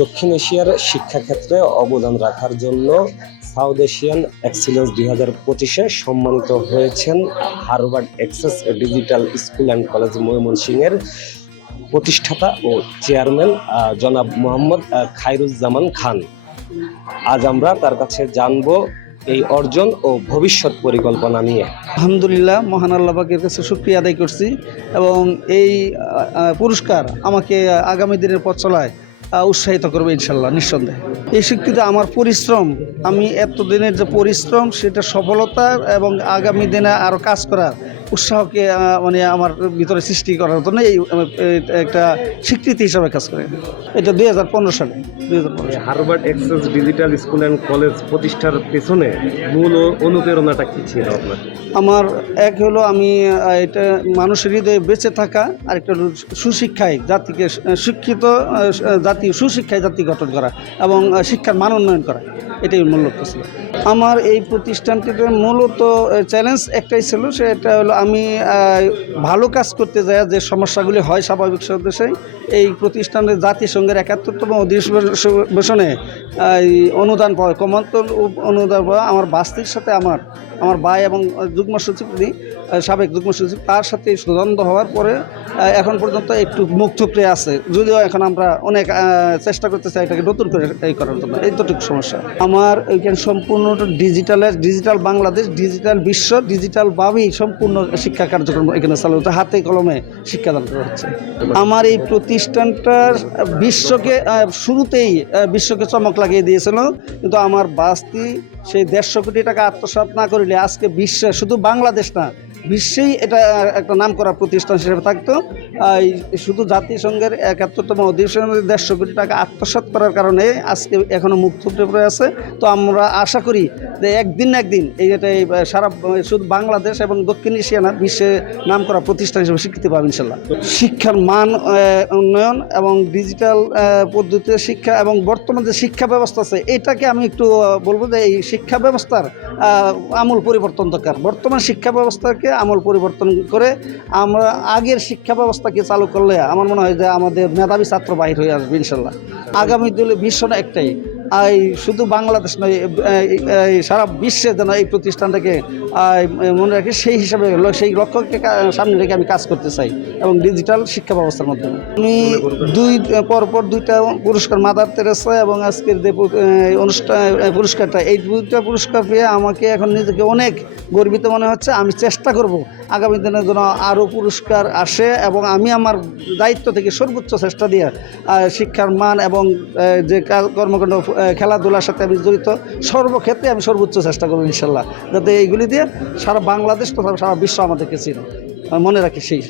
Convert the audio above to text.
দক্ষিণ এশিয়ার শিক্ষাক্ষেত্রে অবদান রাখার জন্য সাউথ এশিয়ান এক্সিলেন্স দুই হাজার পঁচিশে সম্মানিত হয়েছেন Harvard access digital school and college ময়মনসিংহের প্রতিষ্ঠাতা ও চেয়ারম্যান জনাব মোহাম্মদ খায়রুজ্জামান খান। আজ আমরা তার কাছে জানব এই অর্জন ও ভবিষ্যৎ পরিকল্পনা নিয়ে। আলহামদুলিল্লাহ, মহান আল্লাহ পাকের কাছে শুক্রিয়া আদায় করছি এবং এই পুরস্কার আমাকে আগামী দিনের পথ চলায় উৎসাহিত করবে ইনশাল্লাহ, নিঃসন্দেহে। এই শিক্ষিত আমার পরিশ্রম, আমি এতদিনের যে পরিশ্রম, সেটা সফলতা এবং আগামী দিনে আরও কাজ করার উৎসাহকে মানে আমার ভিতরে সৃষ্টি করার জন্য এই একটা স্বীকৃতি হিসাবে কাজ করে। এটা দুই হাজার পনেরো সালে দুই হাজার পনেরো Harvard access digital school and college প্রতিষ্ঠার পেছনে মূল অনুপ্রেরণাটা কি ছিল আপনার? আমার এক হলো আমি এটা মানুষের হৃদয়ে বেঁচে থাকা আর একটা হলো সুশিক্ষায় জাতিকে শিক্ষিত জাতি সুশিক্ষায় জাতি গঠন করা এবং শিক্ষার মান উন্নয়ন করা। এটাই মূল লক্ষ্য ছিল। আমার এই প্রতিষ্ঠানটিতে মূলত চ্যালেঞ্জ একটাই ছিল, সেটা হলো আমি ভালো কাজ করতে যাই যে সমস্যাগুলি হয় স্বাভাবিক সদস্যে এই প্রতিষ্ঠানের জাতিসংঘের একাত্তরতম অধিবেশনে অনুদান পাওয়া কমান্তর অনুদান পাওয়া আমার বাস্তির সাথে আমার আমার ভাই এবং যুগ্ম সচিব আহ, সাবেক যুগ্ম সচিব তার সাথে দ্বন্দ্ব হওয়ার পরে এখন পর্যন্ত একটু মুখ থুকরে আছে। যদিও এখন আমরা অনেক চেষ্টা করতে চাই এটাকে নতুন করে এই করার জন্য। এইটুকু সমস্যা। আমার এখানে সম্পূর্ণ ডিজিটালের ডিজিটাল বাংলাদেশ ডিজিটাল বিশ্ব ডিজিটালভাবেই সম্পূর্ণ শিক্ষা কার্যক্রম এখানে চালু হচ্ছে। হাতে কলমে শিক্ষাদান করা হচ্ছে। আমার এই প্রতিষ্ঠানটার বিশ্বকে শুরুতেই বিশ্বকে চমক লাগিয়ে দিয়েছিল। কিন্তু আমার বাস্তি সেই দেড়শো কোটি টাকা আত্মসাত না করিলে আজকে বিশ্বে শুধু বাংলাদেশ না বিশ্বেই এটা একটা নাম করা প্রতিষ্ঠান হিসেবে থাকতো। শুধু জাতিসংঘের একাত্তরতম অধিবেশনে দেড়শো কোটি টাকা আত্মসাৎ করার কারণে আজকে এখনও মুক্ত পড়ে আছে। তো আমরা আশা করি যে একদিন না একদিন এই এটা সারা শুধু বাংলাদেশ এবং দক্ষিণ এশিয়া না, বিশ্বে নাম করা প্রতিষ্ঠান হিসেবে স্বীকৃতি পাবে ইনশাল্লাহ। শিক্ষার মান উন্নয়ন এবং ডিজিটাল পদ্ধতিতে শিক্ষা এবং বর্তমান যে শিক্ষা ব্যবস্থা আছে, এটাকে আমি একটু বলব যে এই শিক্ষা ব্যবস্থার আমূল পরিবর্তন দরকার। বর্তমান শিক্ষা ব্যবস্থাকে আমূল পরিবর্তন করে আমরা আগের শিক্ষা ব্যবস্থাকে চালু করলে আমার মনে হয় যে আমাদের মেধাবী ছাত্র বাহির হয়ে আসবে ইনশাল্লাহ। আগামী দিলে ভীষণ একটাই। এই শুধু বাংলাদেশ নয় সারা বিশ্বে যেন এই প্রতিষ্ঠানটাকে মনে রাখি, সেই হিসাবে সেই লক্ষ্যকে সামনে রেখে আমি কাজ করতে চাই এবং ডিজিটাল শিক্ষা ব্যবস্থার মাধ্যমে। আমি দুই পরপর দুইটা পুরস্কার মাদার তেরেসা এবং আজকের যে অনুষ্ঠান পুরস্কারটা, এই দুইটা পুরস্কার পেয়ে আমাকে এখন নিজেকে অনেক গর্বিত মনে হচ্ছে। আমি চেষ্টা করব আগামী দিনের জন্য আরও পুরস্কার আসে এবং আমি আমার দায়িত্ব থেকে সর্বোচ্চ চেষ্টা দিয়ে শিক্ষার মান এবং যে কর্মকাণ্ড খেলাধুলার সাথে আমি জড়িত। সর্বক্ষেত্রে আমি সর্বোচ্চ চেষ্টা করব ইনশাল্লাহ। যাতে এইগুলি দিয়ে সারা বাংলাদেশ তথা সারা বিশ্ব আমাদেরকে চিনো মনে রাখি সেই।